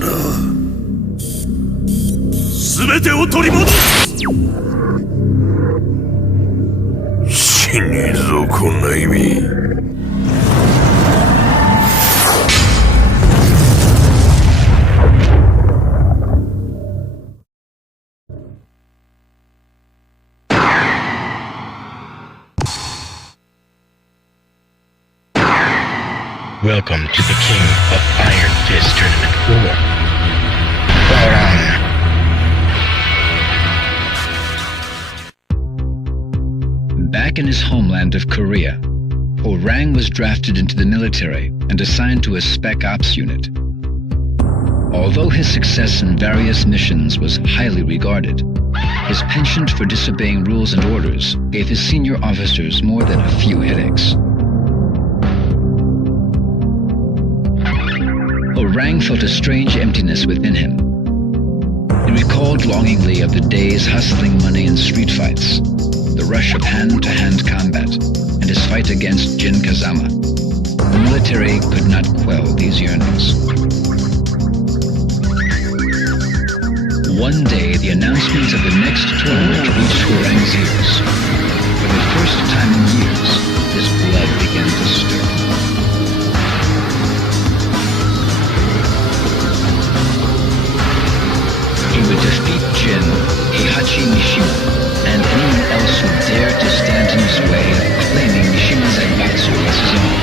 な。全てを取り戻す。死にぞこんな意味。Welcome to the King of Iron Fist Tournament 4. Back in his homeland of Korea, Orang was drafted into the military and assigned to a Spec Ops unit. Although his success in various missions was highly regarded, his penchant for disobeying rules and orders gave his senior officers more than a few headaches. Orang felt a strange emptiness within him. He recalled longingly of the days hustling money in street fights, the rush of hand-to-hand combat, and his fight against Jin Kazama. The military could not quell these yearnings. One day, the announcement of the next tournament reached Orang's ears. For the first time in years, his blood began to stir. He would defeat Jin, Heihachi Mishima, and anyone else who dared to stand in his way of claiming Mishima's Zaibatsu as his own.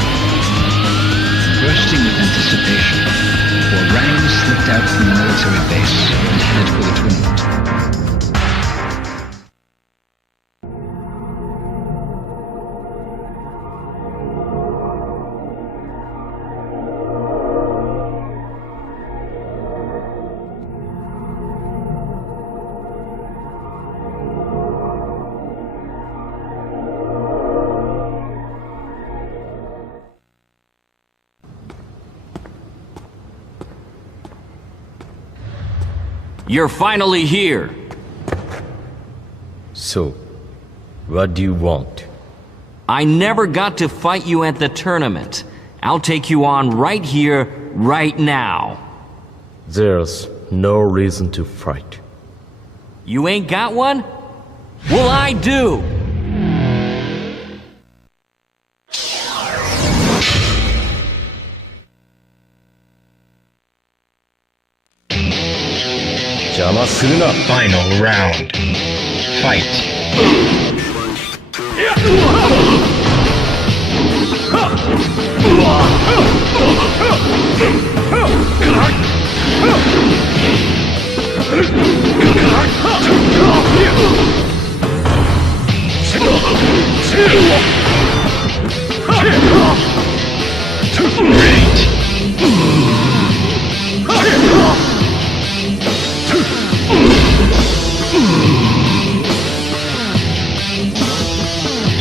Bursting with anticipation, Orang slipped out from the military base and headed for the tournament. You're finally here! So, what do you want? I never got to fight you at the tournament. I'll take you on right here, right now. There's no reason to fight. You ain't got one? Well, I do! Final round. Fight. Great.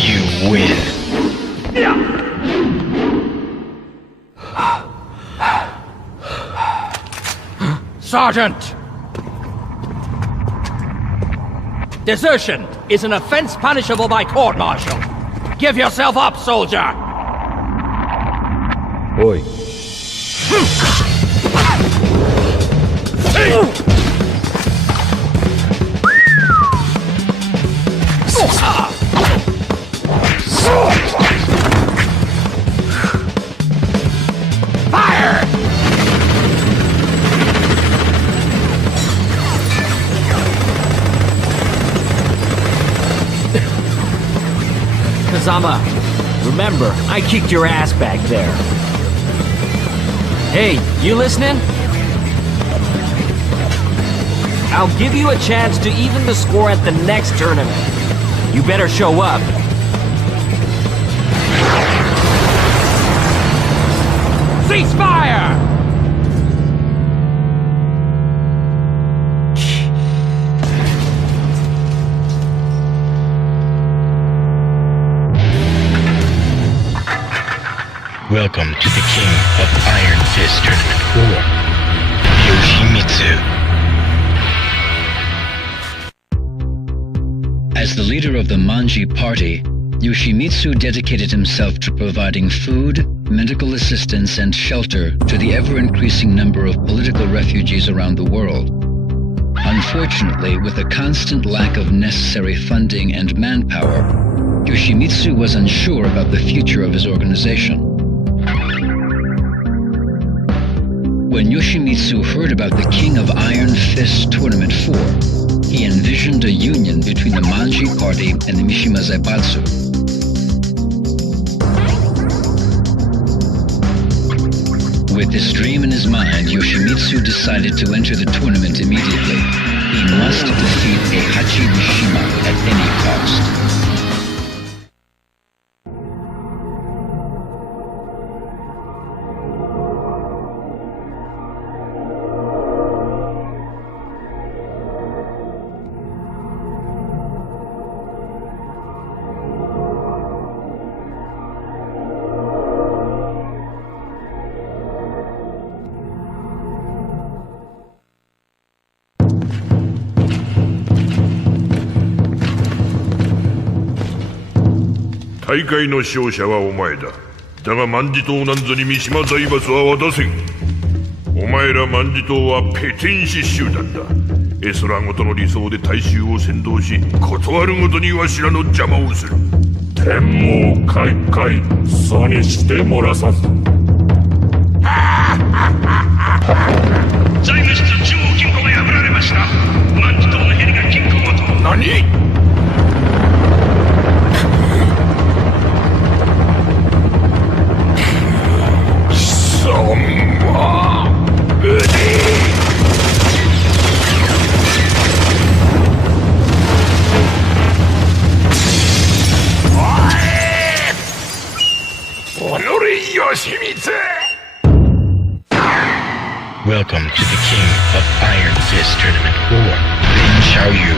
You win. Sergeant! Desertion is an offense punishable by court-martial. Give yourself up, soldier! Oi. Fire! Kazama, remember, I kicked your ass back there. Hey, you listening? I'll give you a chance to even the score at the next tournament. You better show up. Ceasefire! Welcome to the King of Iron Fist Tournament 4. Yoshimitsu. As the leader of the Manji party, Yoshimitsu dedicated himself to providing food, medical assistance, and shelter to the ever-increasing number of political refugees around the world. Unfortunately, with a constant lack of necessary funding and manpower, Yoshimitsu was unsure about the future of his organization. When Yoshimitsu heard about the King of Iron Fist Tournament 4, he envisioned a union between the Manji Party and the Mishima Zaibatsu. With this dream in his mind, Yoshimitsu decided to enter the tournament immediately. He must defeat Heihachi Mishima at any cost.大会の勝者はお前だ。だが万事島なんぞに三島財閥は渡せん。お前ら万事島はペテン師集団だ。絵空ごとの理想で大衆を先導し、断るごとにわしらの邪魔をする。天網開会、さにしてもらさず。財務室中央金庫が破られました。万事島のヘリが金庫ごと。何？Welcome to the King of Iron Fist Tournament 4, Lin Xiaoyu.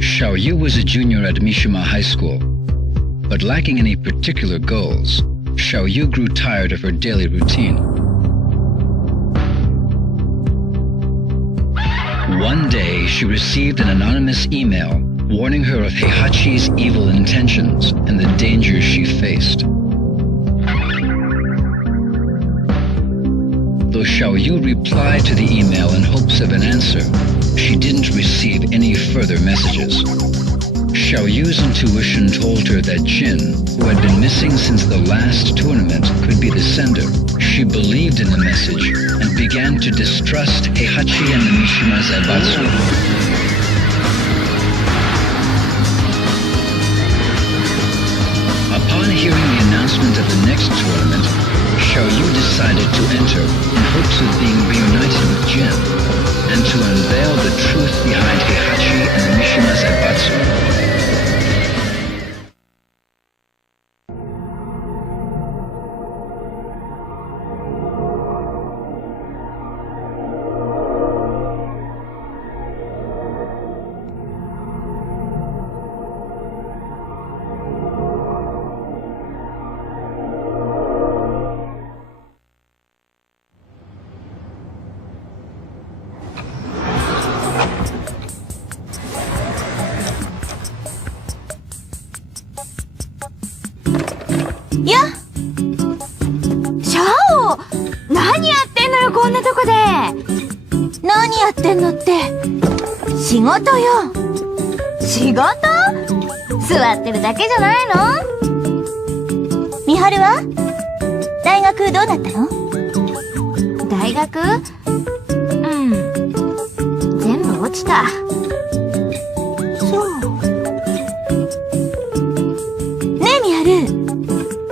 Xiaoyu was a junior at Mishima High School, but lacking any particular goals, Xiaoyu grew tired of her daily routine. One day, she received an anonymous email warning her of Heihachi's evil intentions and the dangers she faced. Though Xiaoyu replied to the email in hopes of an answer, she didn't receive any further messages. Xiaoyu's intuition told her that Jin, who had been missing since the last tournament, could be the sender. She believed in the message and began to distrust Heihachi and the Mishima Zaibatsu. Upon hearing the announcement of the next tournament, Xiaoyu decided to enter in hopes of being reunited with Jin and to unveil the truth behind Heihachi and the Mishima Zaibatsu.やっシャオ、何やってんのよこんなとこで。何やってんのって仕事よ。仕事？座ってるだけじゃないの？みはるは大学どうなったの？大学？全部落ちた。そうねえみはる、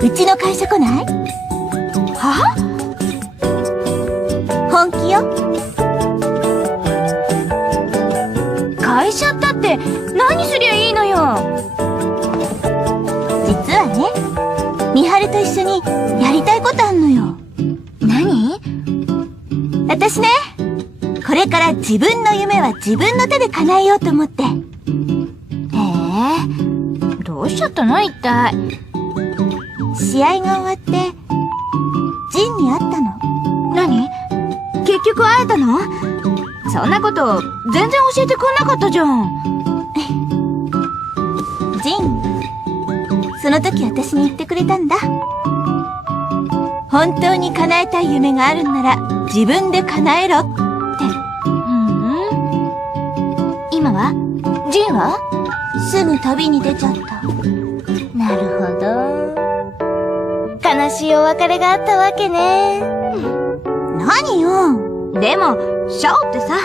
うちの会社来ない？は？本気よ。会社ったって何すりゃいいのよ。実はね、みはると一緒にやりたいことあんのよ。何？私ね、これから自分の夢は自分の手で叶えようと思って。へえ、どうしちゃったの一体。試合が終わって、ジンに会ったの。何？結局会えたの？そんなこと全然教えてくんなかったじゃん。ジン、その時私に言ってくれたんだ。本当に叶えたい夢があるんなら自分で叶えろって。今はジンはすぐ旅に出ちゃった。なるほど。悲しいお別れがあったわけね。何よ。でも、シャオってさ、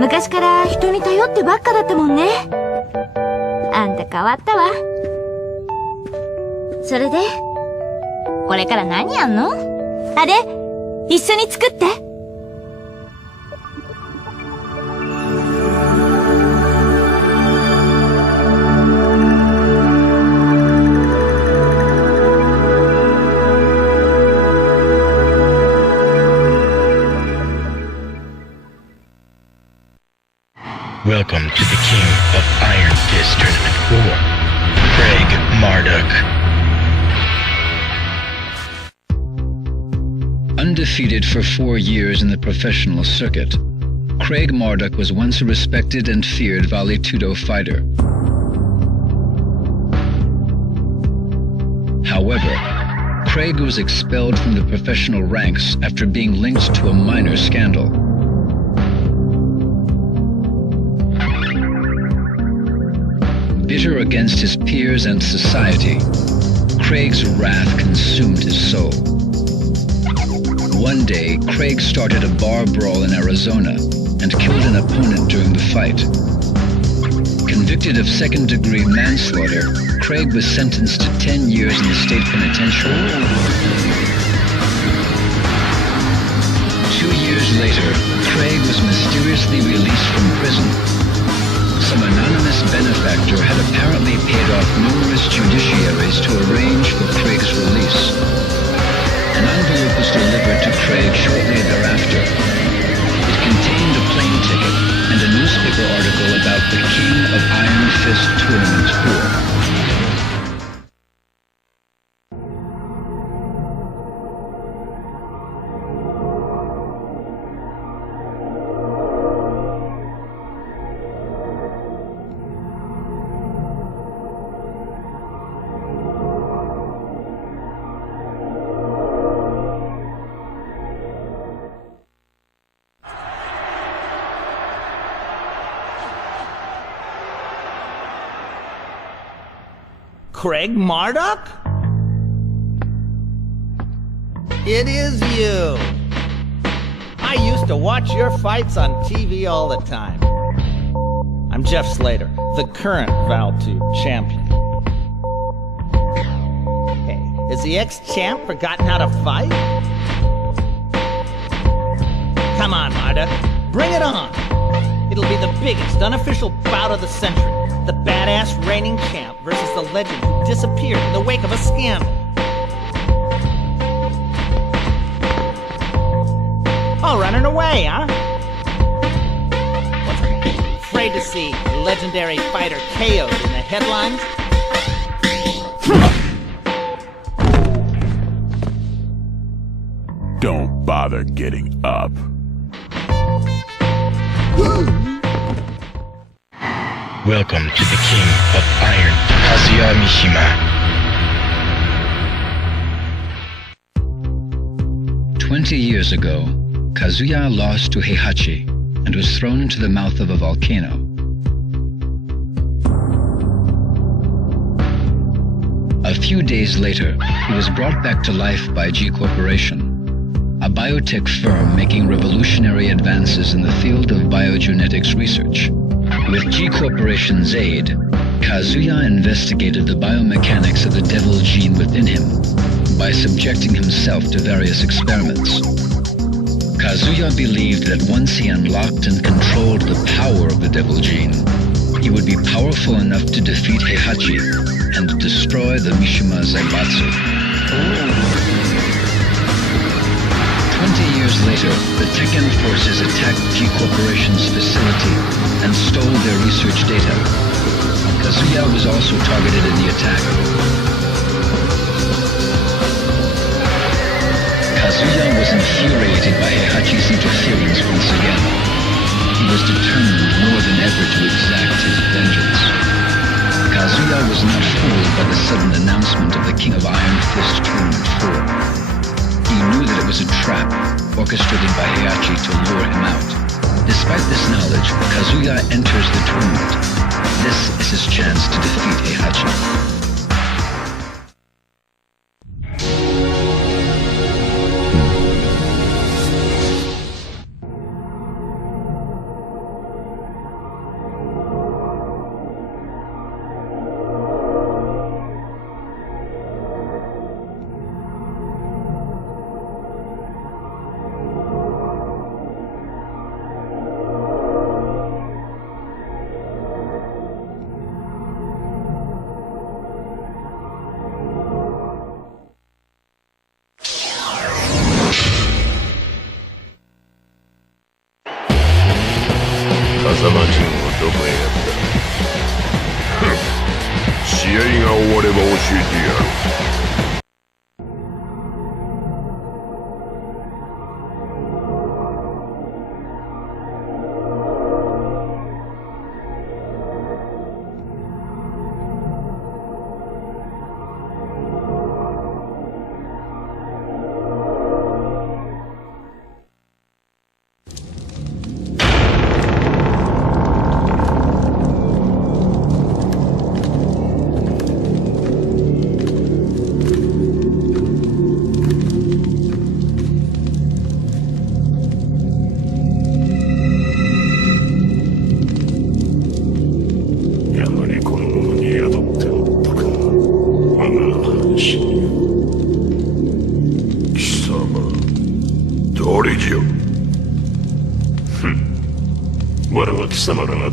昔から人に頼ってばっかだったもんね。あんた変わったわ。それで、これから何やんの？あれ？一緒に作って。Welcome to the King of Iron Fist Tournament 4, Craig Marduk. Undefeated for 4 years in the professional circuit, Craig Marduk was once a respected and feared Vale Tudo fighter. However, Craig was expelled from the professional ranks after being linked to a minor scandal. Bitter against his peers and society, Craig's wrath consumed his soul. One day, Craig started a bar brawl in Arizona and killed an opponent during the fight. Convicted of second-degree manslaughter, Craig was sentenced to 10 years in the state penitentiary. 2 years later, Craig was mysteriously released from prison. Some anonymous benefactor had apparently paid off numerous judiciaries to arrange for Craig's release. An envelope was delivered to Craig shortly thereafter. It contained a plane ticket and a newspaper article about the King of Iron Fist Tournament 4. Craig Marduk? It is you. I used to watch your fights on TV all the time. I'm Jeff Slater, the current Val 2 champion. Hey, has the ex-champ forgotten how to fight? Come on, Marduk, bring it on. It'll be the biggest unofficial bout of the century. The badass reigning champ versus the legend who disappeared in the wake of a scandal. Oh, running away, huh? What's afraid to see legendary fighter KO'd in the headlines? Don't bother getting up. Welcome to the King of Iron, Kazuya Mishima. 20 years ago, Kazuya lost to Heihachi and was thrown into the mouth of a volcano. A few days later, he was brought back to life by G Corporation, a biotech firm making revolutionary advances in the field of biogenetics research. With G Corporation's aid, Kazuya investigated the biomechanics of the devil gene within him by subjecting himself to various experiments. Kazuya believed that once he unlocked and controlled the power of the devil gene, he would be powerful enough to defeat Heihachi and destroy the Mishima Zaibatsu. 20 years later, the Tekken forces attacked G Corporation's facility and stole their research data. Kazuya was also targeted in the attack. Kazuya was infuriated by Heihachi's interference once again. He was determined more than ever to exact his vengeance. Kazuya was not fooled by the sudden announcement of the King of Iron Fist Tournament 4. He knew that it was a trap, orchestrated by Heihachi to lure him out. Despite this knowledge, Kazuya enters the tournament. This is his chance to defeat Heihachi.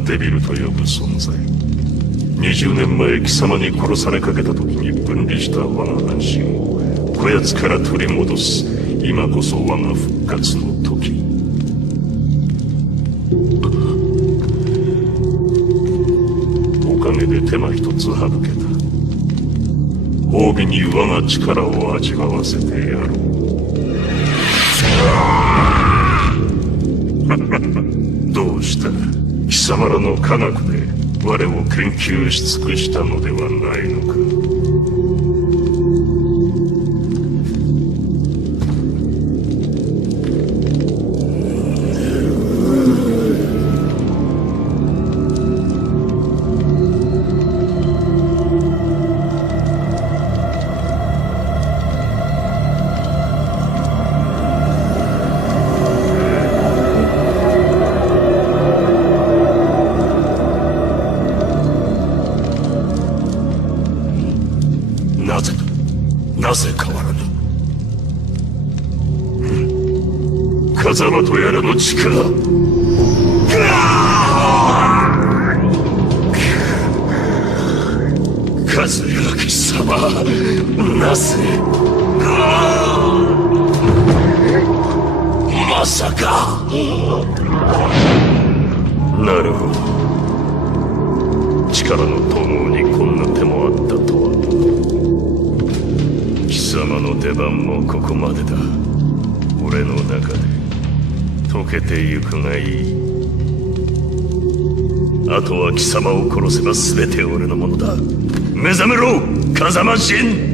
デビルと呼ぶ存在。20年前貴様に殺されかけた時に分離した我が半身をこやつから取り戻す。今こそ我が復活の時。おかげで手間一つ省けた。褒美に我が力を味わわせてやろう。どうした？貴様らの科学で我を研究し尽くしたのではないのか。なぜ変わらぬ？風間とやらの力。和明様、なぜ？まさか。なるほど。力の統合にこんな手もあったとは。貴様の出番もここまでだ。俺の中で溶けてゆくがいい。あとは貴様を殺せば全て俺のものだ。目覚めろ、風間神。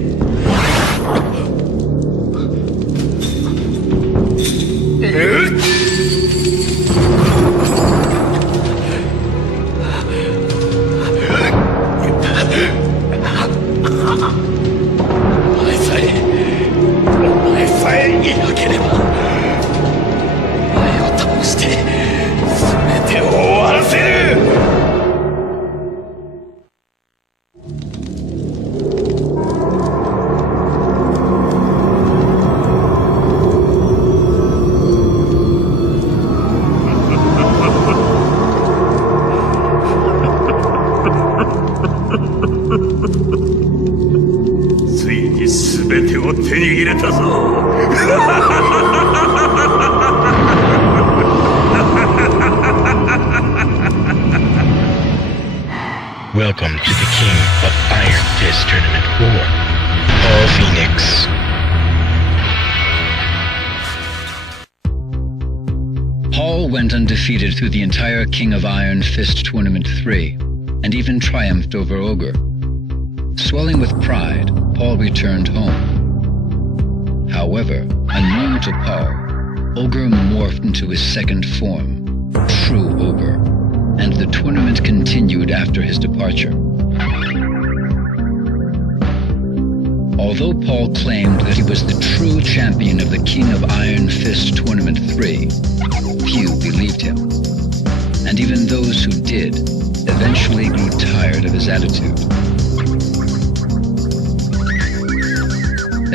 ついに全てを手に入れたぞ。Welcome to the King of Iron Fist Tournament 4, Paul Phoenix. Paul went undefeated through the entire King of Iron Fist Tournament 3, and even triumphed over Ogre. Swelling with pride, Paul returned home. However, unknown to Paul, Ogre morphed into his second form, True Ogre, and the tournament continued after his departure. Although Paul claimed that he was the true champion of the King of Iron Fist Tournament 3, few believed him. And even those who did eventually grew tired of his attitude.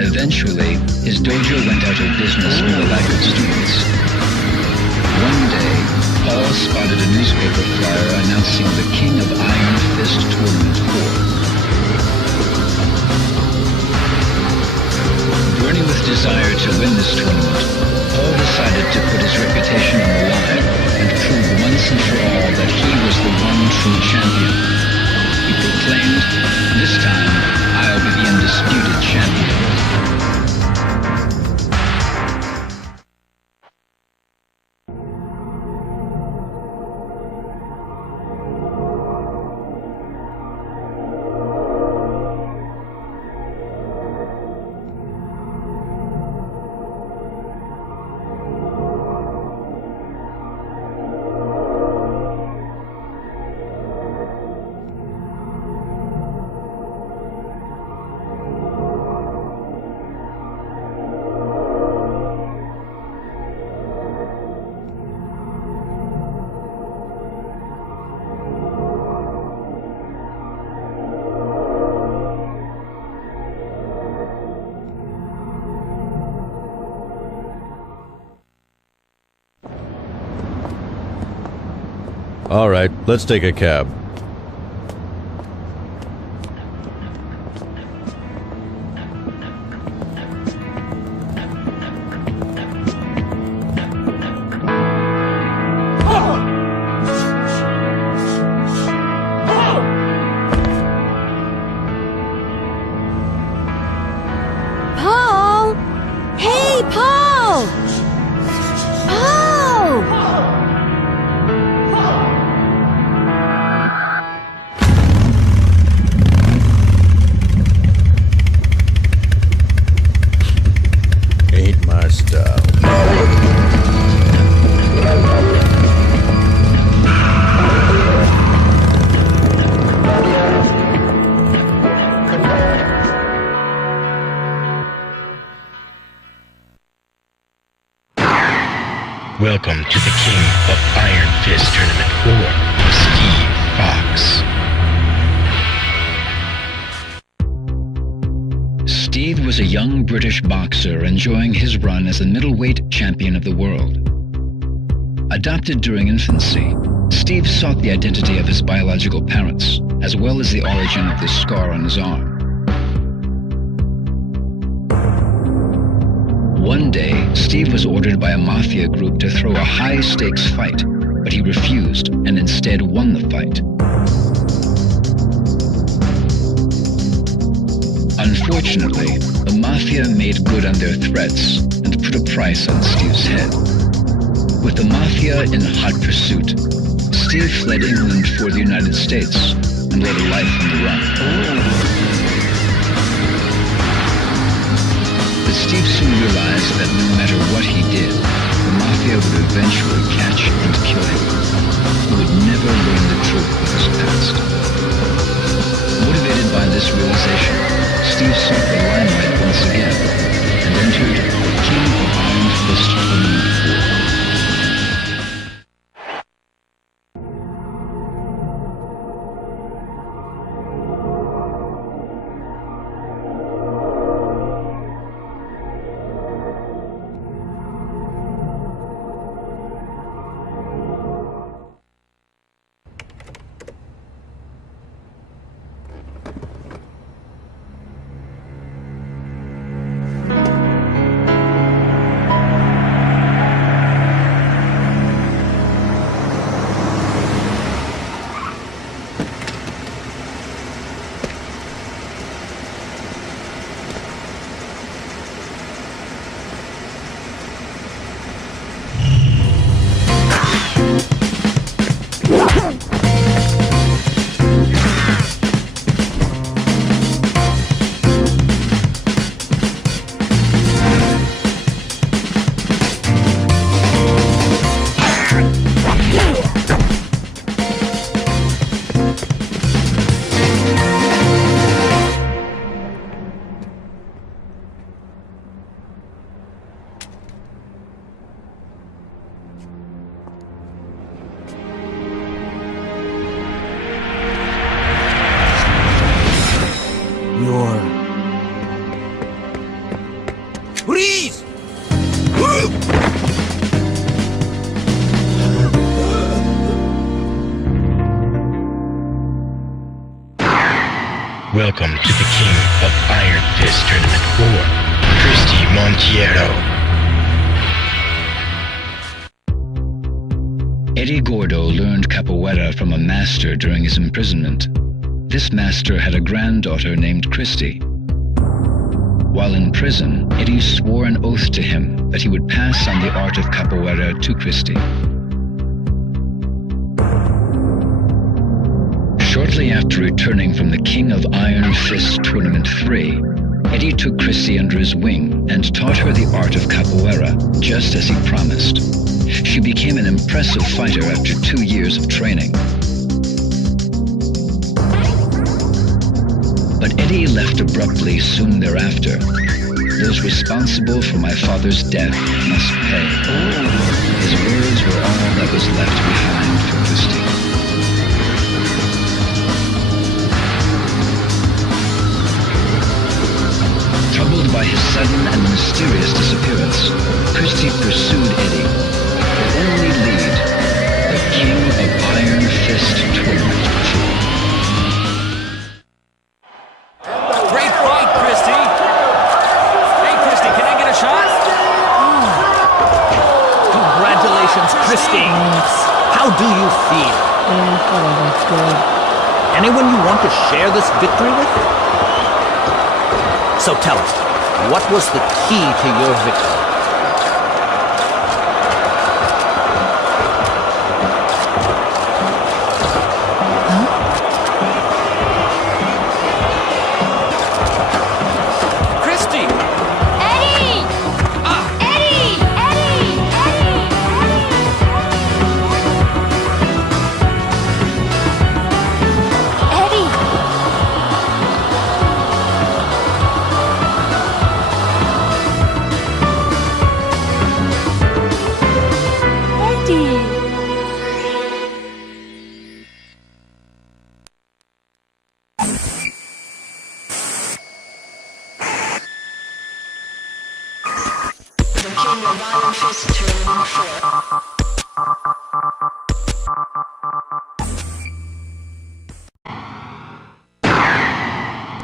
Eventually, his dojo went out of business for the lack of students. One day, Paul spotted a newspaper flyer announcing the King of Iron Fist Tournament 4. Burning with desire to win this tournament, Paul decided to put his reputation on the line and prove once and for all that he was the one true champion. He proclaimed, "This time, I'll be the undisputed champion." All right, let's take a cab. Paul! Hey, Paul! Paul! Ain't my style. Welcome to the King of Iron Fist Tournament 4, Steve Fox. Steve was a young British boxer enjoying his run as the middleweight champion of the world. Adopted during infancy, Steve sought the identity of his biological parents, as well as the origin of the scar on his arm. One day, Steve was ordered by a mafia group to throw a high-stakes fight, but he refused and instead won the fight. Unfortunately, the mafia made good on their threats and put a price on Steve's head. With the mafia in hot pursuit, Steve fled England for the United States and led a life on the run. But Steve soon realized that no matter what he did, the mafia would eventually catch and kill him. He would never learn the truth of his past. Motivated by this realization, Steve sought the limelight once again and entered the King of Iron Fist Tournament 4. Frontiero. Eddie Gordo learned capoeira from a master during his imprisonment. This master had a granddaughter named Christy. While in prison, Eddie swore an oath to him that he would pass on the art of capoeira to Christy. Shortly after returning from the King of Iron Fist Tournament 3, Eddie took Christy under his wing and taught her the art of capoeira, just as he promised. She became an impressive fighter after 2 years of training. But Eddie left abruptly soon thereafter. Those responsible for my father's death must pay. His words were all that was left behind for Christy. Troubled by his sudden and mysterious disappearance, Christy pursued Eddie. Her only lead, the King of Iron Fist Tournament. Great fight, Christy! Hey, Christy, can I get a shot? Congratulations, Christy. How do you feel? That's good. Anyone you want to share this victory with? So tell us, what was the key to your victory? Christy! Eddie! Eddie! Eddie! Eddie! Eddie!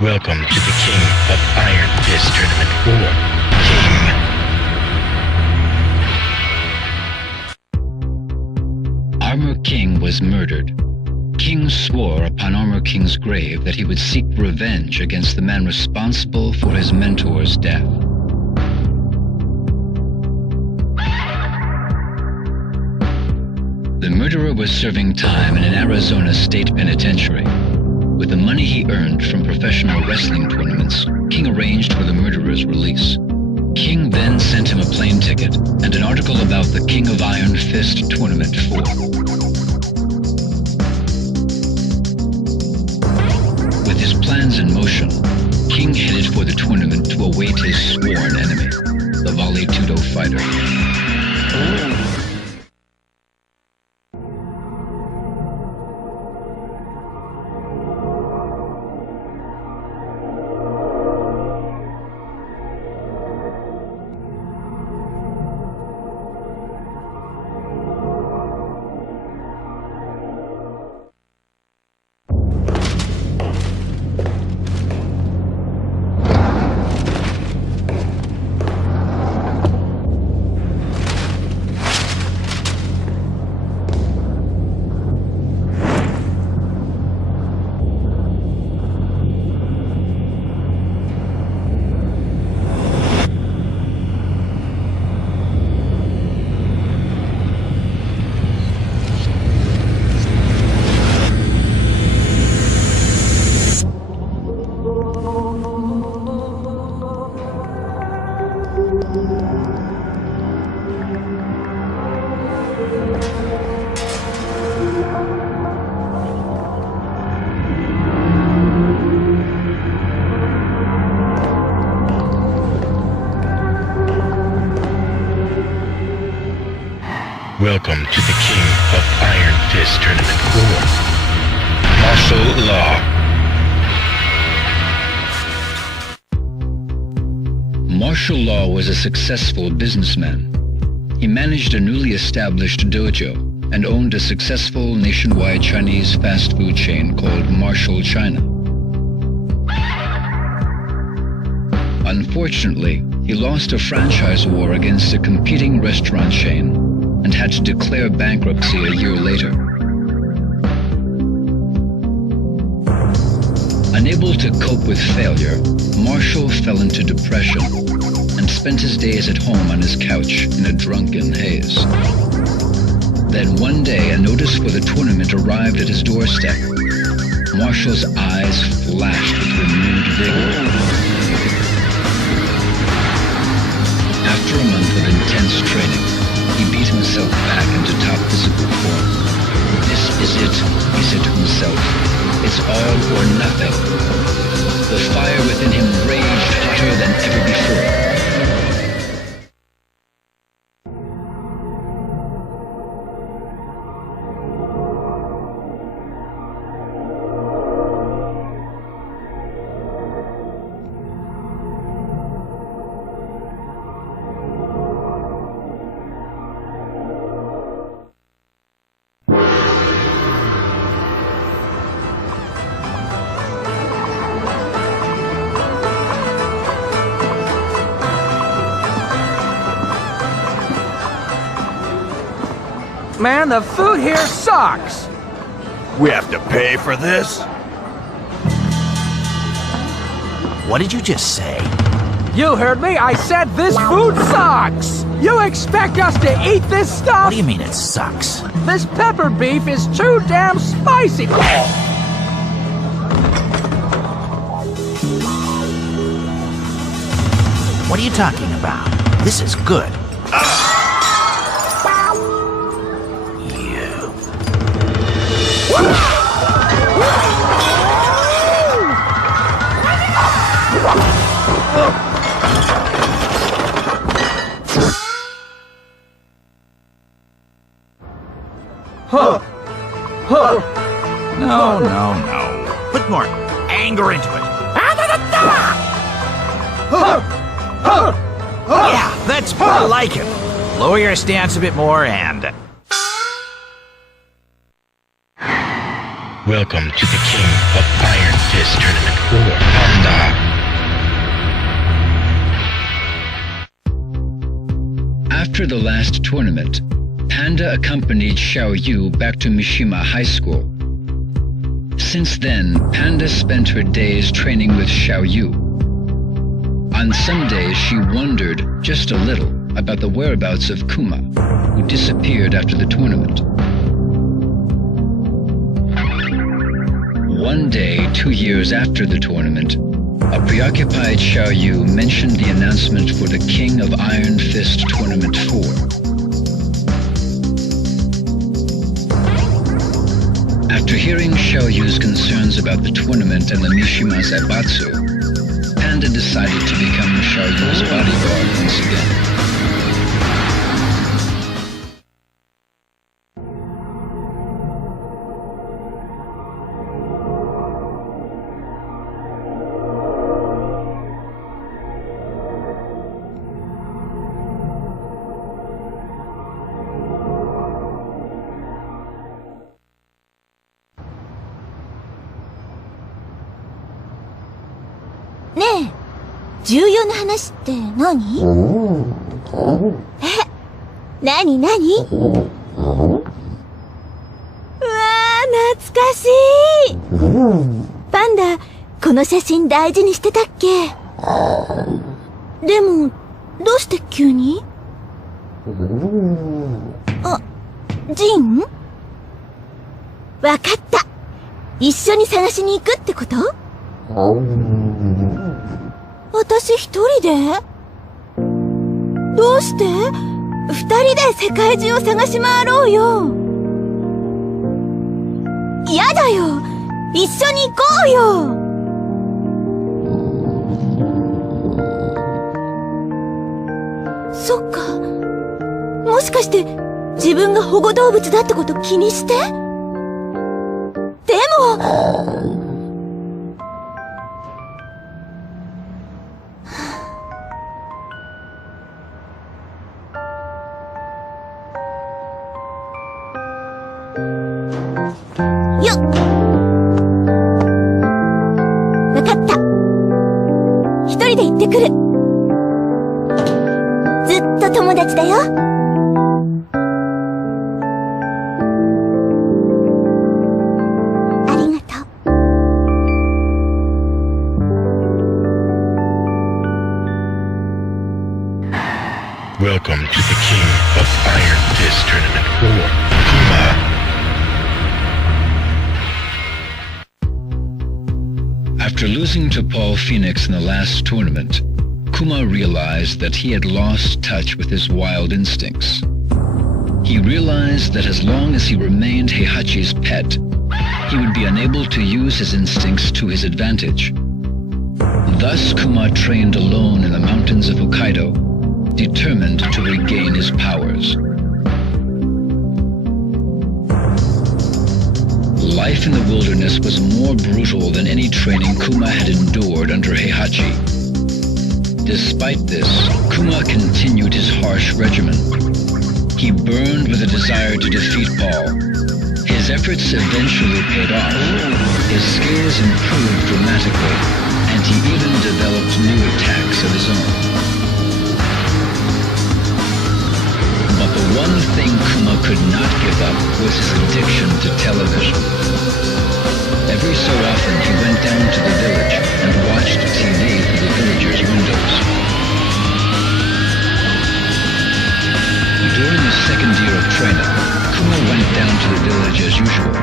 Welcome to the King of Iron Fist Tournament 4, King. Armor King was murdered. King swore upon Armor King's grave that he would seek revenge against the man responsible for his mentor's death. The murderer was serving time in an Arizona state penitentiary. With the money he earned from professional wrestling tournaments, King arranged for the murderer's release. King then sent him a plane ticket and an article about the King of Iron Fist Tournament 4. With his plans in motion, King headed for the tournament to await his sworn enemy, the Vale Tudo fighter. Welcome to the King of Iron Fist Tournament 4, Martial Law. Martial Law was a successful businessman. He managed a newly established dojo and owned a successful nationwide Chinese fast food chain called Martial China. Unfortunately, he lost a franchise war against a competing restaurant chain and had to declare bankruptcy a year later. Unable to cope with failure, Marshall fell into depression and spent his days at home on his couch in a drunken haze. Then one day, a notice for the tournament arrived at his doorstep. Marshall's eyes flashed with renewed vigor. After a month of intense training, he beat himself back into top physical form. This is it, he said to himself. It's all or nothing. The fire within him raged hotter than ever before. Man, the food here sucks! We have to pay for this? What did you just say? You heard me, I said this food sucks! You expect us to eat this stuff? What do you mean it sucks? This pepper beef is too damn spicy! What are you talking about? This is good. No. Put more anger into it. Yeah, that's more like it. Lower your stance a bit more and... Welcome to the King of Iron Fist Tournament 4, Panda. After the last tournament, Panda accompanied Xiao Yu back to Mishima High School. Since then, Panda spent her days training with Xiao Yu. On some days, she wondered just a little about the whereabouts of Kuma, who disappeared after the tournament. One day, 2 years after the tournament, a preoccupied Xiao Yu mentioned the announcement for the King of Iron Fist Tournament 4. After hearing Xiao Yu's concerns about the tournament and the Mishima Zaibatsu, Panda decided to become Xiao Yu's bodyguard once again.ねえ、重要な話って何？何？うわー、懐かしい！パンダ、この写真大事にしてたっけ？でも、どうして急に？あ、ジン？わかった。一緒に探しに行くってこと？私一人で？どうして？二人で世界中を探し回ろうよ。やだよ。一緒に行こうよ。そっか。もしかして自分が保護動物だってこと気にして？でも。よっ！わかった。一人人で行ってくる。ずっと友達だよ。ありがとう。Welcome to the King of Iron Fist Tournament 4, Kuma. After losing to Paul Phoenix in the last tournament, Kuma realized that he had lost touch with his wild instincts. He realized that as long as he remained Heihachi's pet, he would be unable to use his instincts to his advantage. Thus, Kuma trained alone in the mountains of Hokkaido, determined to regain his powers. Life in the wilderness was more brutal than any training Kuma had endured under Heihachi. Despite this, Kuma continued his harsh regimen. He burned with a desire to defeat Paul. His efforts eventually paid off. His skills improved dramatically, and he even developed new attacks of his own. But the one thing Kuma could not give up was his addiction to television. Every so often he went down to the village and watched TV through the villagers' windows. During his second year of training, Kuma went down to the village as usual.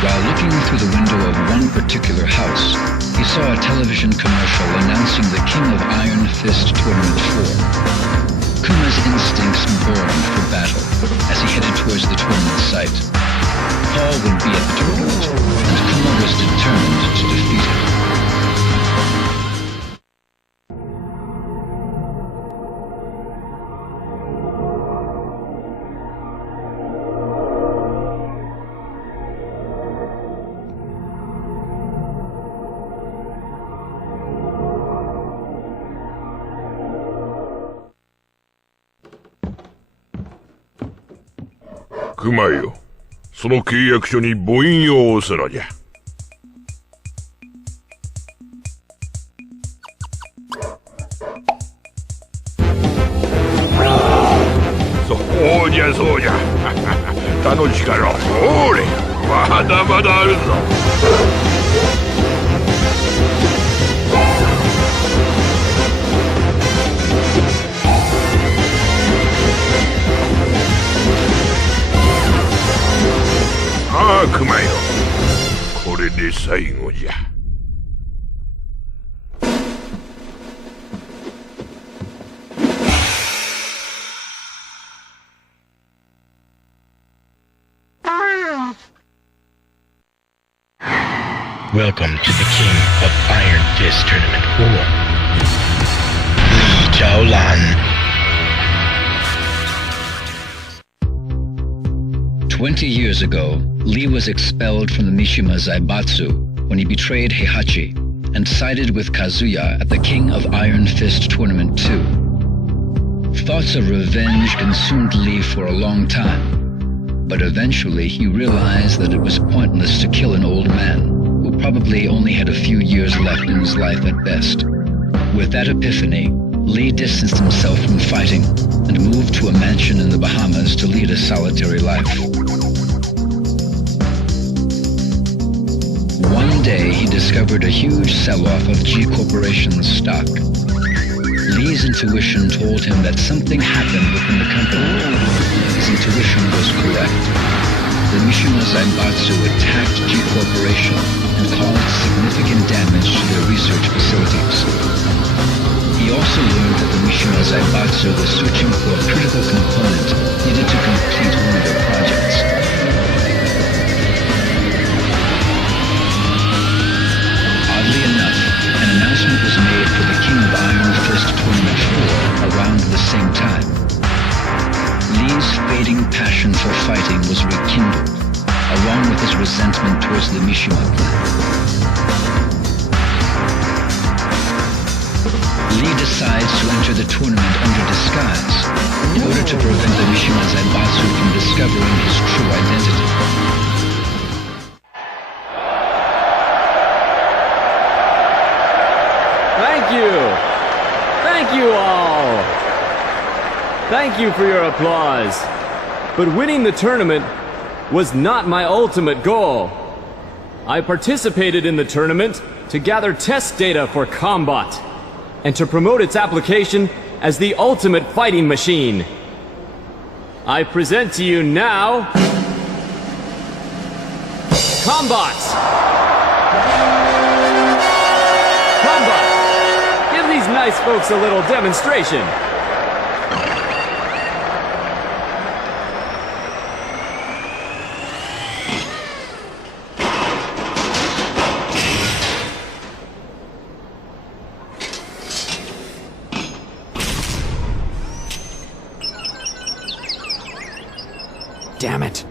While looking through the window of one particular house, he saw a television commercial announcing the King of Iron Fist Tournament 4. Kuma's instincts burned for battle as he headed towards the tournament site. Paul would be at the tournament, and Kuma was determined to defeat him.熊よ、その契約書に母印を押すのじゃ。そうじゃそうじゃ。他の力をほれ、まだまだあるぞ。ああ、熊よ。これで最後じゃ。Welcome to the King of Iron Fist Tournament 4, Li Jiaolan. 20 years ago, Li was expelled from the Mishima Zaibatsu when he betrayed Heihachi and sided with Kazuya at the King of Iron Fist Tournament 2. Thoughts of revenge consumed Li for a long time, but eventually he realized that it was pointless to kill an old man who probably only had a few years left in his life at best. With that epiphany, Li distanced himself from fighting and moved to a mansion in the Bahamas to lead a solitary life. One day, he discovered a huge sell-off of G Corporation's stock. Li's intuition told him that something happened within the company. His intuition was correct. The Mishima Zaibatsu attacked G Corporation and caused significant damage to their research facilities. He also learned that the Mishima Zaibatsu was searching for a critical component needed to complete one of their projects. Oddly enough, an announcement was made for the King of Iron Fist Tournament 4 around the same time. Li's fading passion for fighting was rekindled, along with his resentment towards the Mishima clan. Li decides to enter the tournament under disguise in order to prevent the Mishima Zaibatsu from discovering his true identity. Thank Thank you! Thank you all! Thank you for your applause. But winning the tournament was not my ultimate goal. I participated in the tournament to gather test data for Combat and to promote its application as the ultimate fighting machine. I present to you now... Combat! Combat! Give these nice folks a little demonstration. Damn it.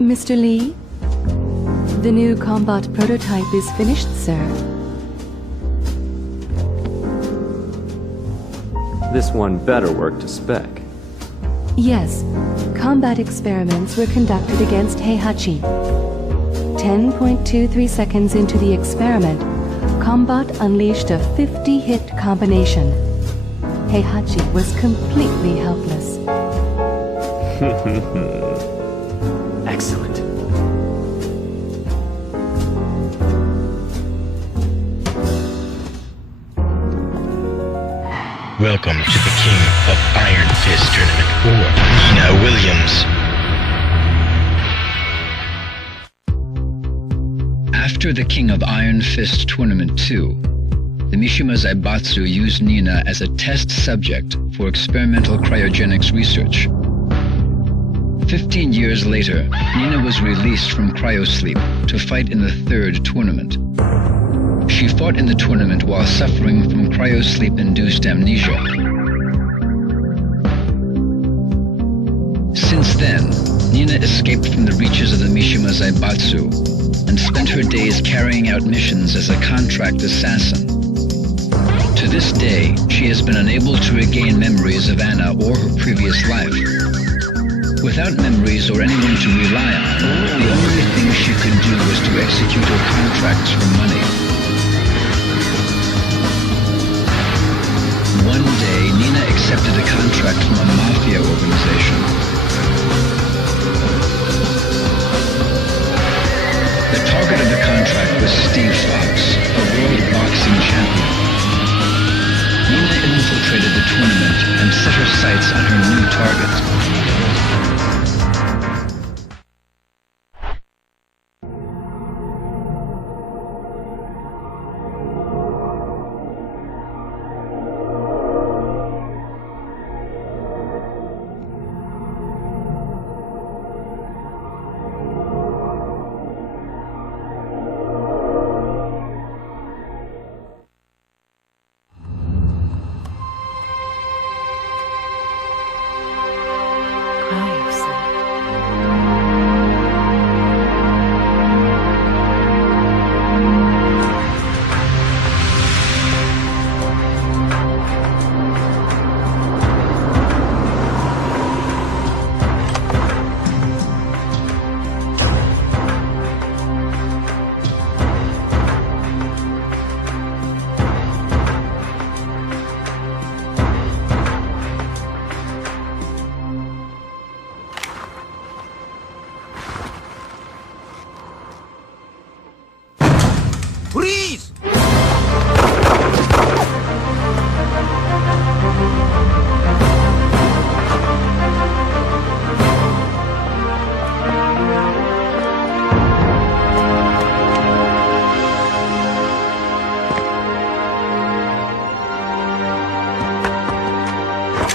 Mr. Lee, the new Combat prototype is finished, sir. This one better work to spec. Yes, combat experiments were conducted against Heihachi. 10.23 seconds into the experiment, Combat unleashed a 50-hit combination. Heihachi was completely helpless. Excellent. Welcome to the King of Iron Fist Tournament, or Nina Williams. After the King of Iron Fist Tournament 2, the Mishima Zaibatsu used Nina as a test subject for experimental cryogenics research. 15 years later, Nina was released from cryosleep to fight in the third tournament. She fought in the tournament while suffering from cryosleep-induced amnesia. Since then, Nina escaped from the reaches of the Mishima Zaibatsu and spent her days carrying out missions as a contract assassin. To this day, she has been unable to regain memories of Anna or her previous life. Without memories or anyone to rely on, the only thing she could do was to execute her contracts for money. One day, Nina accepted a contract from a mafia organization. The target of the contract was Steve Fox, a world boxing champion. Nina infiltrated the tournament and set her sights on her new target.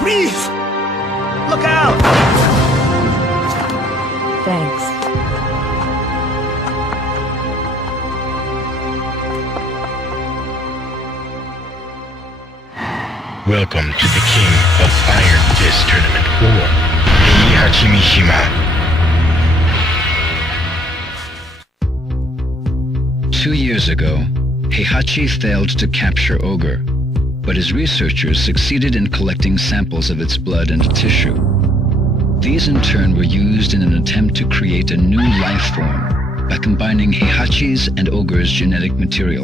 Please! Look out! Thanks. Welcome to the King of Iron Fist Tournament or Heihachi Mishima. 2 years ago, Heihachi failed to capture Ogre, but his researchers succeeded in collecting samples of its blood and tissue. These in turn were used in an attempt to create a new life form by combining Heihachi's and Ogre's genetic material.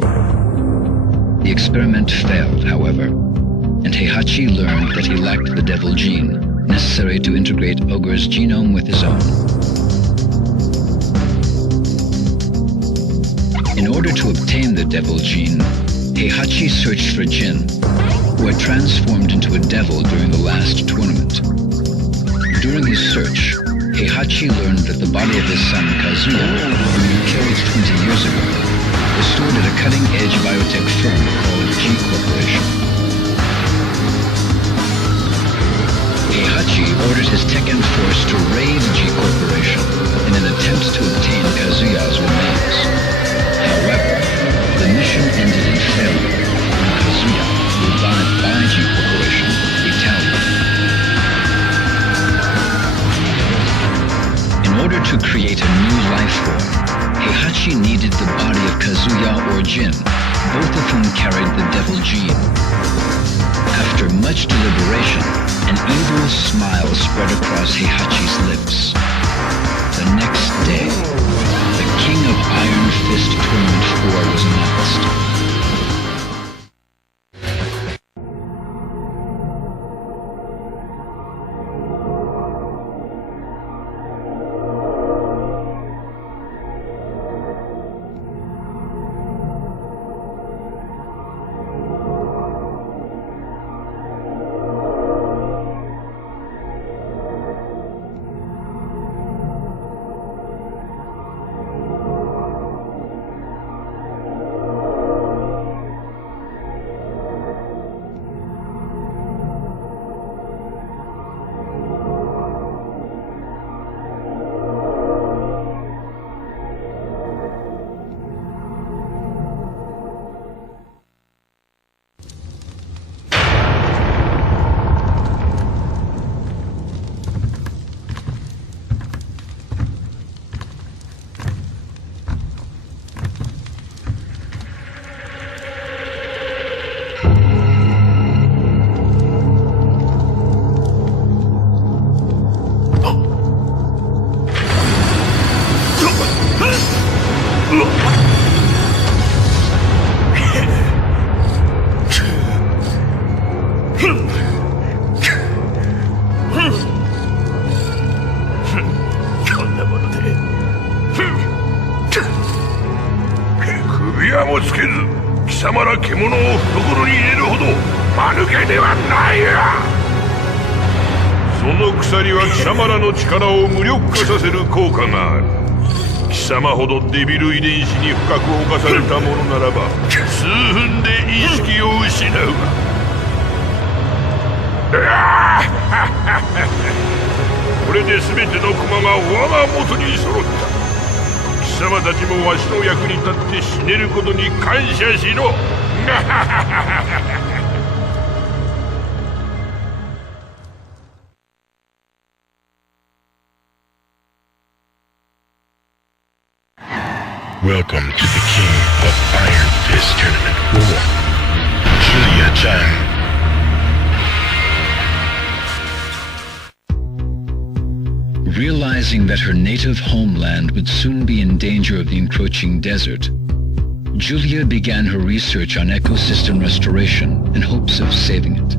The experiment failed, however, and Heihachi learned that he lacked the devil gene necessary to integrate Ogre's genome with his own. In order to obtain the devil gene, Heihachi searched for Jin, who had transformed into a devil during the last tournament. During his search, Heihachi learned that the body of his son Kazuya, whom he killed 20 years ago, was stored at a cutting-edge biotech firm called G Corporation. Heihachi ordered his Tekken force to raid G Corporation in an attempt to obtain Kazuya's remains. However, the mission ended in failure when Kazuya, revived by G Corporation, retaliated. In order to create a new life form, Heihachi needed the body of Kazuya or Jin, both of whom carried the devil gene. After much deliberation, an evil smile spread across Heihachi's lips. The next day, the King of Iron Fist Tournament 4 was announced. Welcome to the King of Iron Fist Tournament or Julia-chan. Realizing that her native homeland would soon be in danger of the encroaching desert, Julia began her research on ecosystem restoration in hopes of saving it.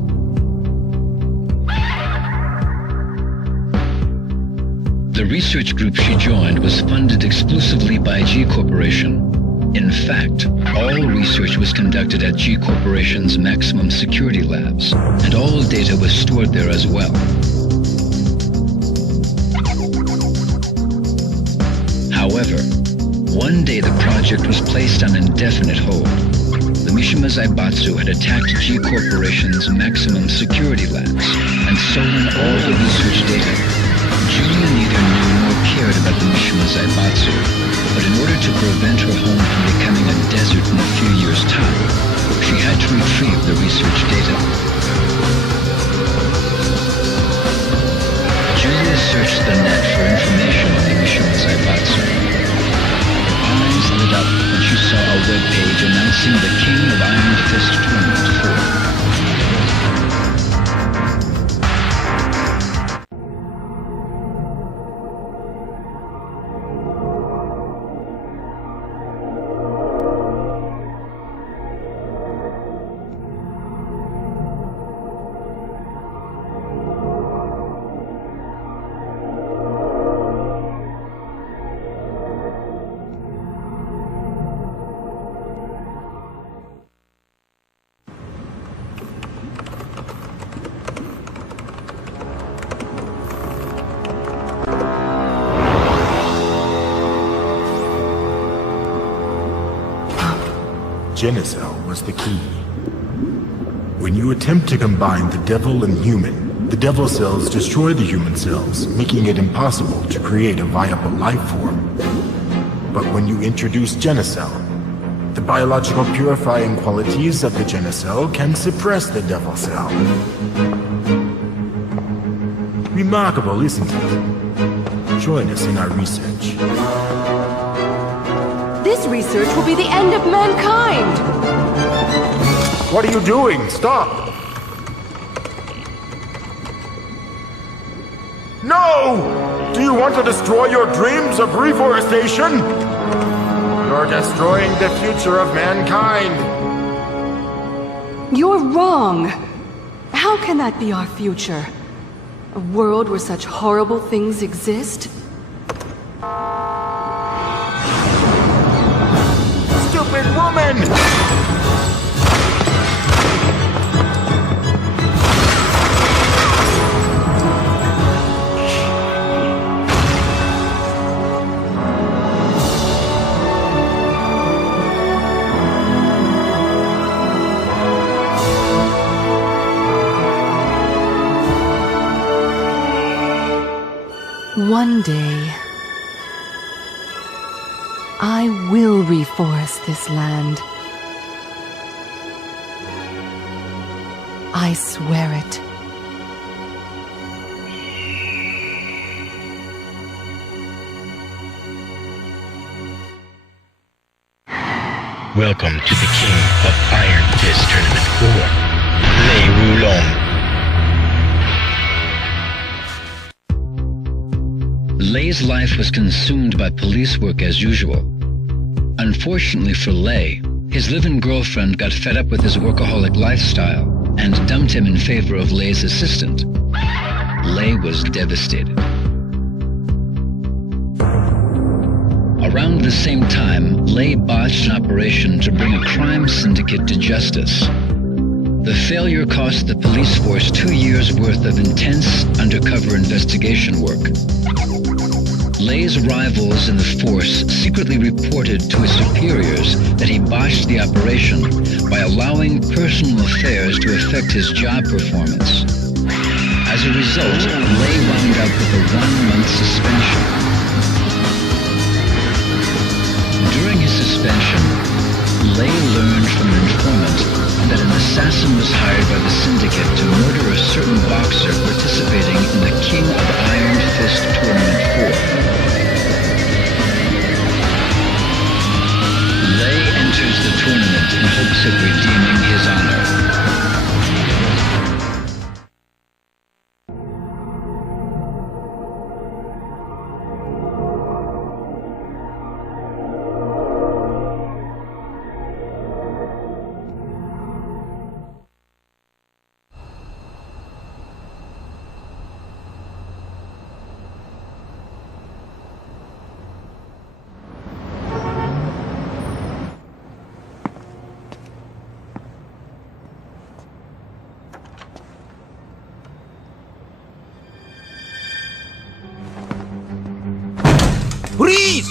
The research group she joined was funded exclusively by G Corporation. In fact, all research was conducted at G Corporation's maximum security labs, and all data was stored there as well. However, one day the project was placed on indefinite hold. The Mishima Zaibatsu had attacked G Corporation's maximum security labs and stolen all the research data. Juli neither knew nor cared about the Mishima Zaibatsu, but in order to prevent her home from becoming a desert in a few years' time, she had to retrieve the research data. Julia searched the net for information on the Mishima Zaibatsu. Her eyes lit up when she saw a web page announcing the King of Iron Fist Tournament 4. Genicell was the key. When you attempt to combine the devil and human, the devil cells destroy the human cells, making it impossible to create a viable life form. But when you introduce Genicell, the biological purifying qualities of the Genicell can suppress the devil cell. Remarkable, isn't it? Join us in our research. This research will be the end of mankind! What are you doing? Stop! No! Do you want to destroy your dreams of reforestation? You're destroying the future of mankind! You're wrong! How can that be our future? A world where such horrible things exist? Stupid woman! One day, I will reforest this land. I swear it. Welcome to the King of Iron Fist Tournament 4, Lei Wulong. Lei's life was consumed by police work as usual. Unfortunately for Lei, his live-in girlfriend got fed up with his workaholic lifestyle and dumped him in favor of Lei's assistant. Lei was devastated. Around the same time, Lei botched an operation to bring a crime syndicate to justice. The failure cost the police force 2 years' worth of intense undercover investigation work. Lei's rivals in the force secretly reported to his superiors that he botched the operation by allowing personal affairs to affect his job performance. As a result, Lei wound up with a 1-month suspension. During his suspension, Lei learned from an informant that an assassin was hired by the syndicate to murder a certain boxer participating in the King of Iron Fist Tournament 4. Lei enters the tournament in hopes of redeeming his honor. Rilies!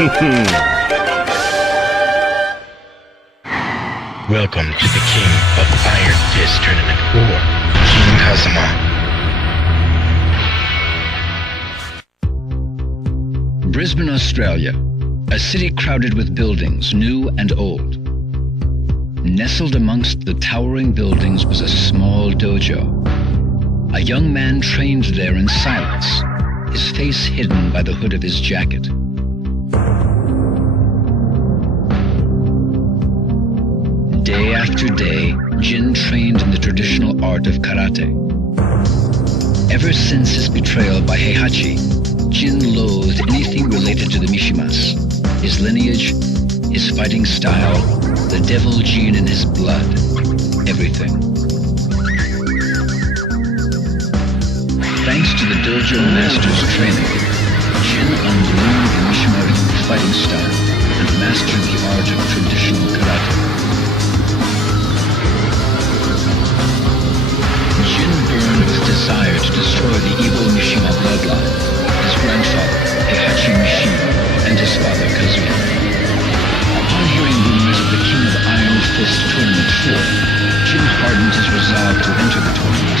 Welcome to the King of Iron Fist Tournament, or King Kazama. Brisbane, Australia, a city crowded with buildings, new and old. Nestled amongst the towering buildings was a small dojo. A young man trained there in silence, his face hidden by the hood of his jacket. Day after day, Jin trained in the traditional art of karate. Ever since his betrayal by Heihachi, Jin loathed anything related to the Mishimas, his lineage, his fighting style, the devil gene in his blood, everything. Thanks to the dojo master's training, Jin unlearned the Mishima Ryu fighting style and mastered the art of traditional karate. Jin burned with desire to destroy the evil Mishima bloodline, his grandfather, Heihachi Mishima, and his father, Kazuya. Upon hearing rumors of the King of Iron Fist Tournament 4, Jin hardened his resolve to enter the tournament.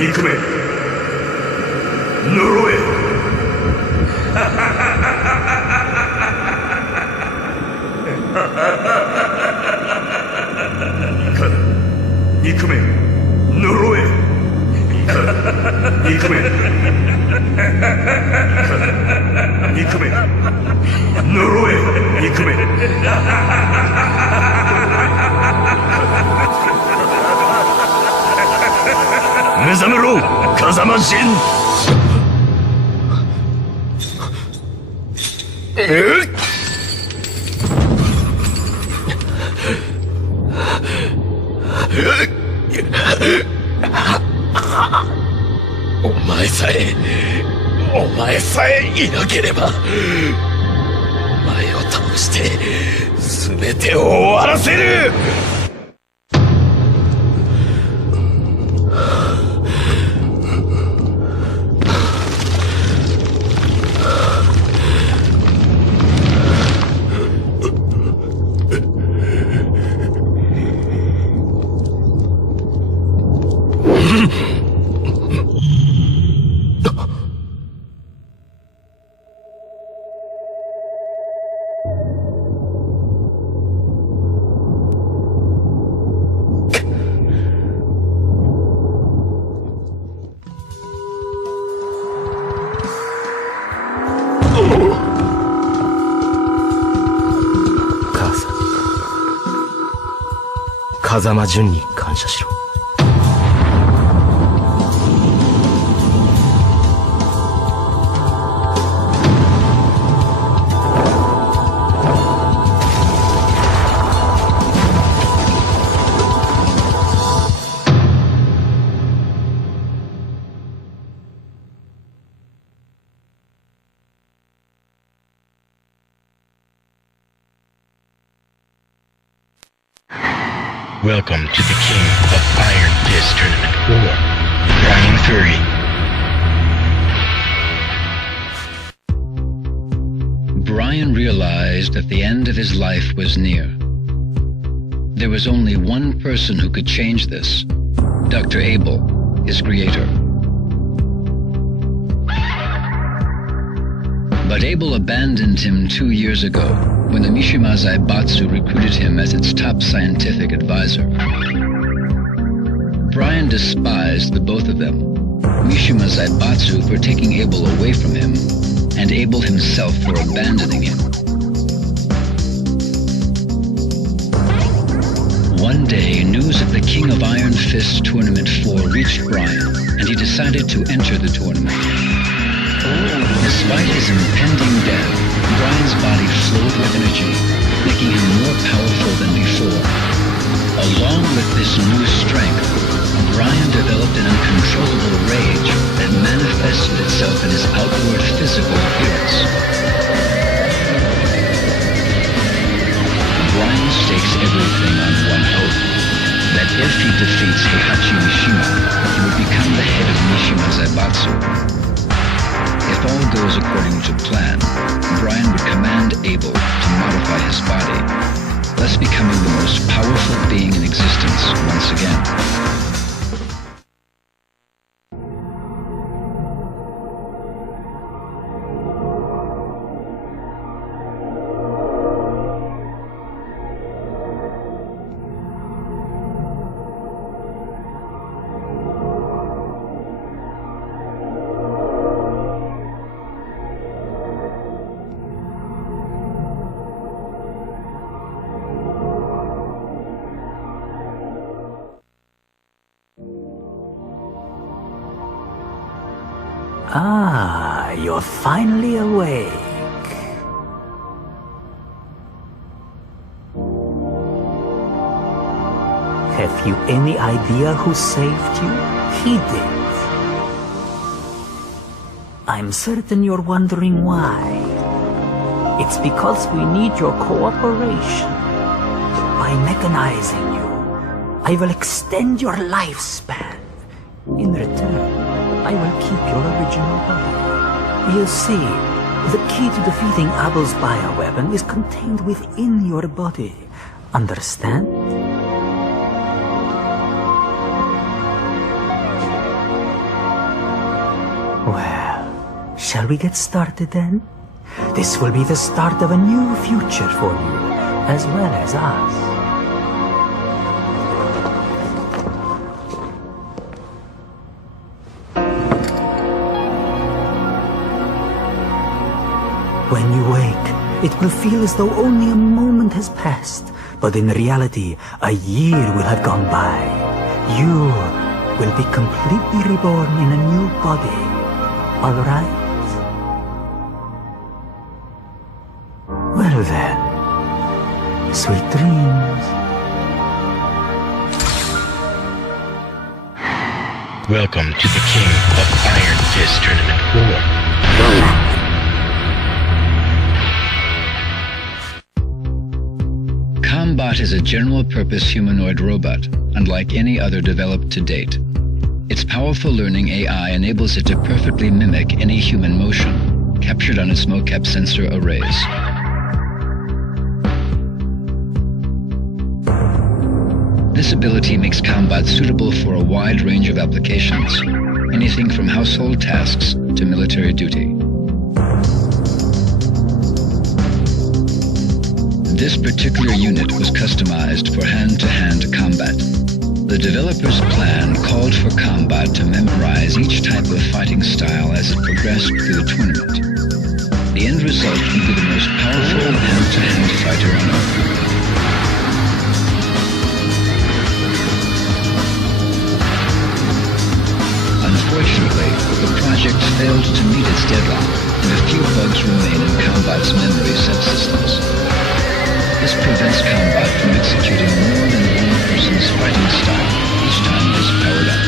憎め呪え憎め呪え憎め憎め呪え憎め目覚めろ風間陣お前さえいなければお前を倒して全てを終わらせる風間淳に感謝しろ。Welcome to the King of Iron Fist Tournament 4, Round 3. Brian realized that the end of his life was near. There was only one person who could change this, Dr. Abel, his creator. But Abel abandoned him 2 years ago when the Mishima Zaibatsu recruited him as its top scientific advisor. Brian despised the both of them, Mishima Zaibatsu for taking Abel away from him, and Abel himself for abandoning him. One day, news of the King of Iron Fist Tournament 4 reached Brian, and he decided to enter the tournament. Despite his impending death, Brian's body flowed with energy, making him more powerful than before. Along with this new strength, Brian developed an uncontrollable rage that manifested itself in his outward physical appearance. Brian stakes everything on one hope, that if he defeats Heihachi Mishima, he would become the head of Mishima Zaibatsu. If all goes according to plan, Brian would command Abel to modify his body, thus becoming the most powerful being in existence once again. Ah, you're finally awake. Have you any idea who saved you? He did. I'm certain you're wondering why. It's because we need your cooperation. By mechanizing you, I will extend your lifespan. In return, I will keep your original body. You see, the key to defeating Abel's bioweapon is contained within your body. Understand? Well, shall we get started then? This will be the start of a new future for you, as well as us. When you wake, it will feel as though only a moment has passed, but in reality, a year will have gone by. You will be completely reborn in a new body, all right? Well then, sweet dreams. Welcome to the King of Iron Fist Tournament 4. Combot is a general-purpose humanoid robot, unlike any other developed to date. Its powerful learning AI enables it to perfectly mimic any human motion, captured on its mocap sensor arrays. This ability makes Combot suitable for a wide range of applications, anything from household tasks to military duty. This particular unit was customized for hand-to-hand combat. The developer's plan called for Combot to memorize each type of fighting style as it progressed through the tournament. The end result would be the most powerful hand-to-hand fighter on Earth. Unfortunately, the project failed to meet its deadline, and a few bugs remain in Combot's memory subsystems. This prevents Combot from executing more than one person's fighting style each time it is powered up.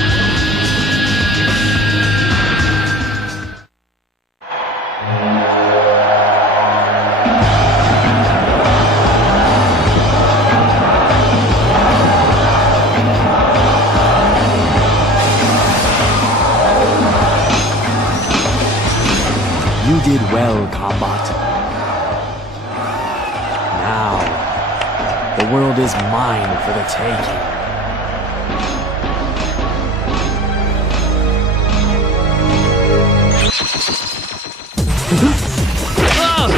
You did well, Combot. Now, the world is mine for the taking. The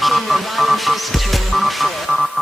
King of Iron Fist Tournament 4.